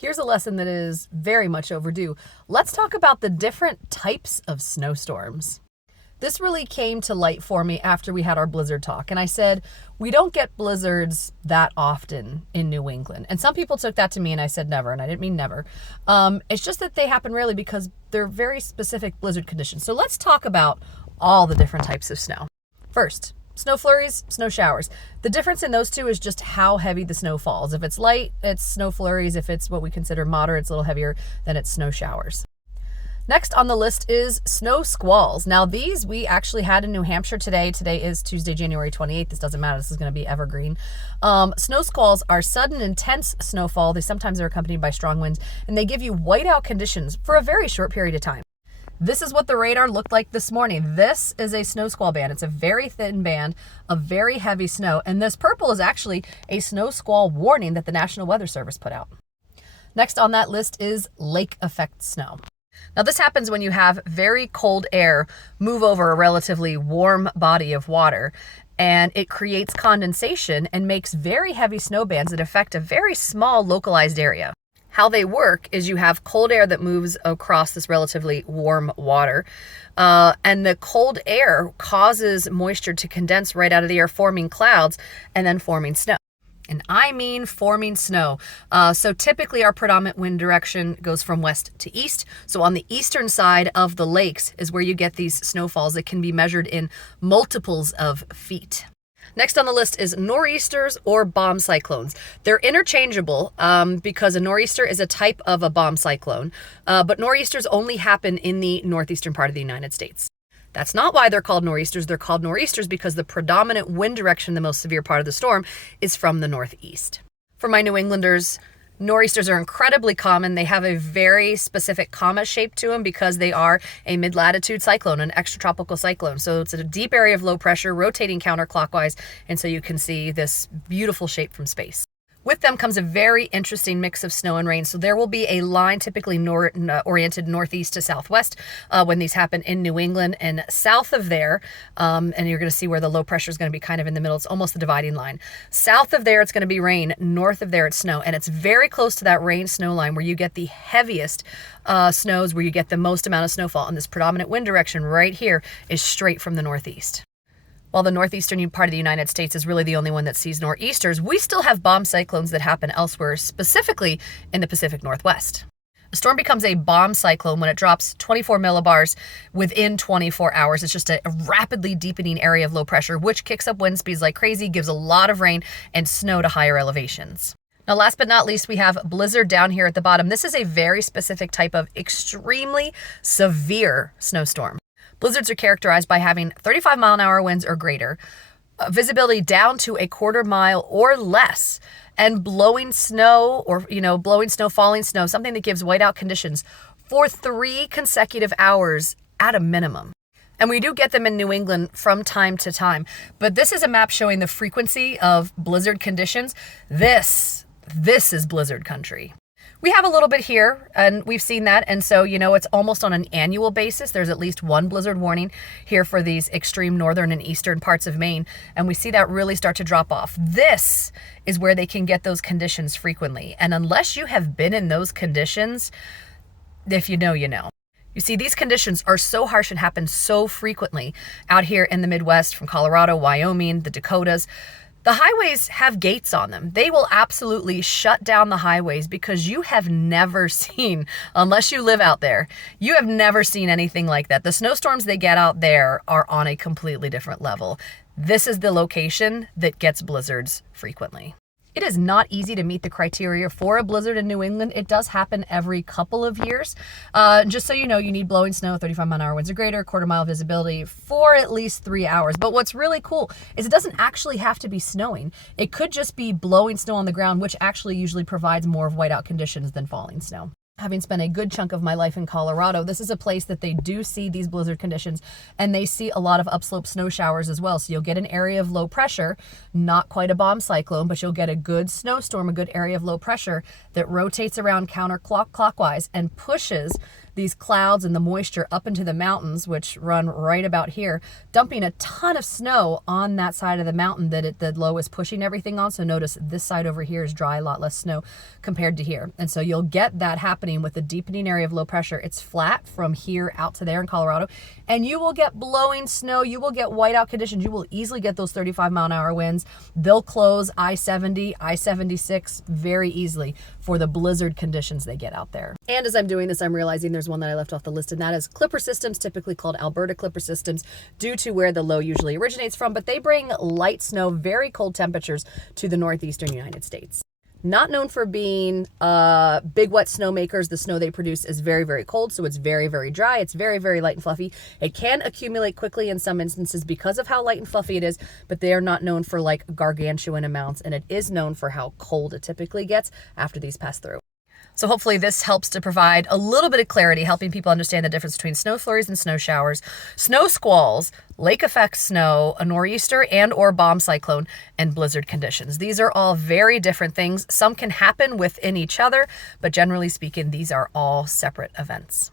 Here's a lesson that is very much overdue. Let's talk about the different types of snowstorms. This really came to light for me after we had our blizzard talk. And I said, we don't get blizzards that often in New England. And some people took that to me and I said never, and I didn't mean never. It's just that they happen rarely because they're very specific blizzard conditions. So let's talk about all the different types of snow. First, snow flurries, snow showers. The difference in those two is just how heavy the snow falls. If it's light, it's snow flurries. If it's what we consider moderate, it's a little heavier, then it's snow showers. Next on the list is snow squalls. Now these we actually had in New Hampshire today. Today is Tuesday, January 28th. This doesn't matter. This is going to be evergreen. Snow squalls are sudden, intense snowfall. They sometimes are accompanied by strong winds, and they give you whiteout conditions for a very short period of time. This is what the radar looked like this morning. This is a snow squall band. It's a very thin band of very heavy snow. And this purple is actually a snow squall warning that the National Weather Service put out. Next on that list is lake effect snow. Now this happens when you have very cold air move over a relatively warm body of water, and it creates condensation and makes very heavy snow bands that affect a very small localized area. How they work is you have cold air that moves across this relatively warm water, and the cold air causes moisture to condense right out of the air, forming clouds and then forming snow. And I mean forming snow. So typically our predominant wind direction goes from west to east. So on the eastern side of the lakes is where you get these snowfalls that can be measured in multiples of feet. Next on the list is nor'easters or bomb cyclones. They're interchangeable because a nor'easter is a type of a bomb cyclone, but nor'easters only happen in the northeastern part of the United States. That's not why they're called nor'easters. They're called nor'easters because the predominant wind direction, the most severe part of the storm, is from the northeast. For my New Englanders, nor'easters are incredibly common. They have a very specific comma shape to them because they are a mid-latitude cyclone, an extratropical cyclone. So it's a deep area of low pressure rotating counterclockwise, and so you can see this beautiful shape from space. With them comes a very interesting mix of snow and rain. So there will be a line typically oriented northeast to southwest when these happen in New England, and south of there, and you're going to see where the low pressure is going to be kind of in the middle. It's almost the dividing line. South of there, it's going to be rain. North of there, it's snow. And it's very close to that rain snow line where you get the heaviest snows, where you get the most amount of snowfall. And this predominant wind direction right here is straight from the northeast. While the northeastern part of the United States is really the only one that sees nor'easters, we still have bomb cyclones that happen elsewhere, specifically in the Pacific Northwest. A storm becomes a bomb cyclone when it drops 24 millibars within 24 hours. It's just a rapidly deepening area of low pressure, which kicks up wind speeds like crazy, gives a lot of rain and snow to higher elevations. Now, last but not least, we have blizzard down here at the bottom. This is a very specific type of extremely severe snowstorm. Blizzards are characterized by having 35-mile-an-hour winds or greater, visibility down to a quarter mile or less, and blowing snow or, falling snow, something that gives whiteout conditions for 3 consecutive hours at a minimum. And we do get them in New England from time to time. But this is a map showing the frequency of blizzard conditions. This is blizzard country. We have a little bit here, and we've seen that, and so, it's almost on an annual basis. There's at least one blizzard warning here for these extreme northern and eastern parts of Maine, and we see that really start to drop off. This is where they can get those conditions frequently, and unless you have been in those conditions, if you know, you know. You see, these conditions are so harsh and happen so frequently out here in the Midwest, from Colorado, Wyoming, the Dakotas. The highways have gates on them. They will absolutely shut down the highways because you have never seen, unless you live out there, you have never seen anything like that. The snowstorms they get out there are on a completely different level. This is the location that gets blizzards frequently. It is not easy to meet the criteria for a blizzard in New England. It does happen every couple of years. Just so you know, you need blowing snow, 35-mile-an-hour winds or greater, quarter-mile visibility for at least 3 hours. But what's really cool is it doesn't actually have to be snowing. It could just be blowing snow on the ground, which actually usually provides more of whiteout conditions than falling snow. having spent a good chunk of my life in Colorado, this is a place that they do see these blizzard conditions, and they see a lot of upslope snow showers as well. So you'll get an area of low pressure, not quite a bomb cyclone, but you'll get a good snowstorm, a good area of low pressure that rotates around counterclockwise and pushes these clouds and the moisture up into the mountains, which run right about here, dumping a ton of snow on that side of the mountain that the low is pushing everything on. So notice this side over here is dry, a lot less snow compared to here. And so you'll get that happening with the deepening area of low pressure. It's flat from here out to there in Colorado, and you will get blowing snow. You will get whiteout conditions. You will easily get those 35-mile-an-hour winds. They'll close I-70, I-76 very easily for the blizzard conditions they get out there. And as I'm doing this, I'm realizing there's one that I left off the list, and that is clipper systems, typically called Alberta clipper systems, due to where the low usually originates from, but they bring light snow, very cold temperatures to the northeastern United States. Not known for being big wet snowmakers. The snow they produce is very, very cold, so it's very, very dry. It's very, very light and fluffy. It can accumulate quickly in some instances because of how light and fluffy it is, but they are not known for like gargantuan amounts, and it is known for how cold it typically gets after these pass through. So hopefully this helps to provide a little bit of clarity, helping people understand the difference between snow flurries and snow showers, snow squalls, lake effect snow, a nor'easter and or bomb cyclone, and blizzard conditions. These are all very different things. Some can happen within each other, but generally speaking, these are all separate events.